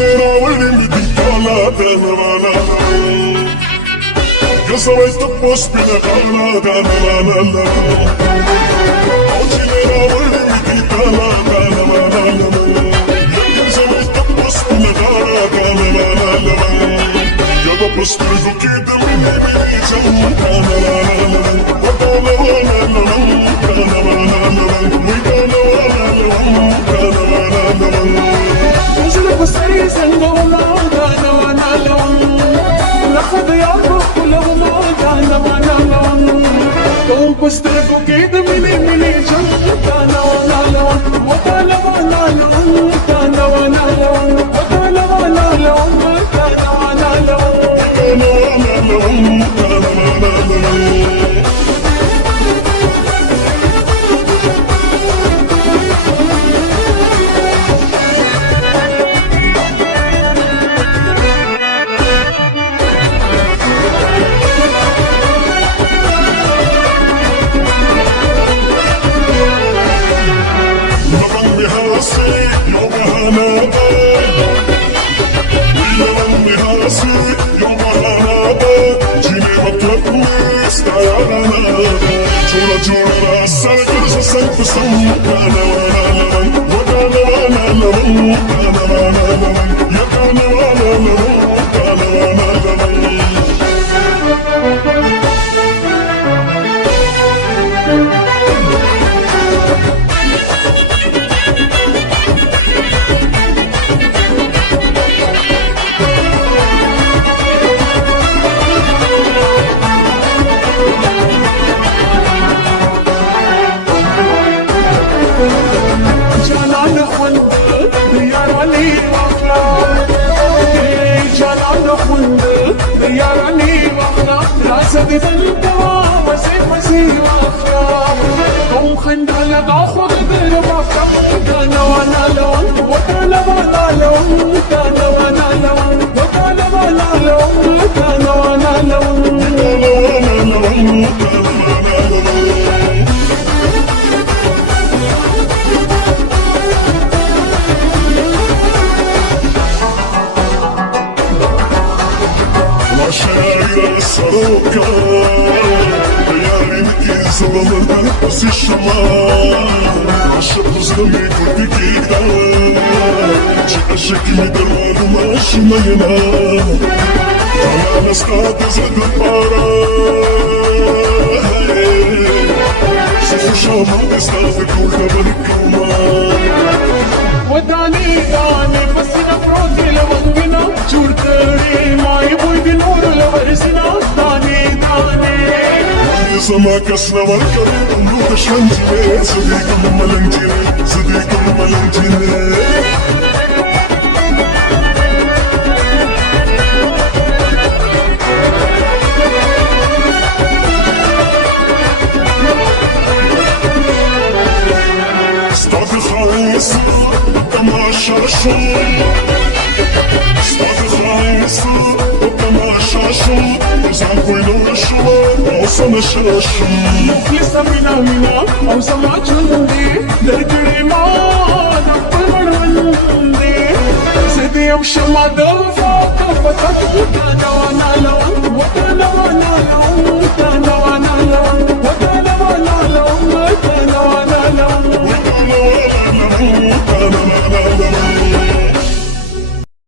راولي مديكالا دانا قصري تبوس بنا غانا دانا عوجي راولي مديكالا دانا قصري تبوس بنا غانا دانا يا بس تريدو كده مني جو دانا Pusterco que de mini jana wana lawan watala wana lawan jana wana lawan watala wana lawan jana wana lawan سدي بالدوا وسيف وافيا قوم خندل ضاخذ بالمفكم كان وانا لون وكان وانا لون كان وانا لون وكان وانا لون كان وانا لون السروكة دياري مكي زلمة بس الشمال عشق زلمي كنت كيدا جيك مدرال وماشي ما ينام على نسقات زد البارا شوفو شامل استاذك وخبرك وما وداني داني بس نفروتي لوانجنا جورتري ما يبوي بنور لورسنا داني زما كسنا والكريم نوت شنجي صديق ملنجي صديق ملنجي تماشا شو استاذ خايس وتماشا شو زعفوا ينور الشوار وصل الشاشو لسه منا او سمعت جندي درجري ما نقبل مرندي سيدي يمشي ما دفع كفتك وكان وانا لون وكان وانا لون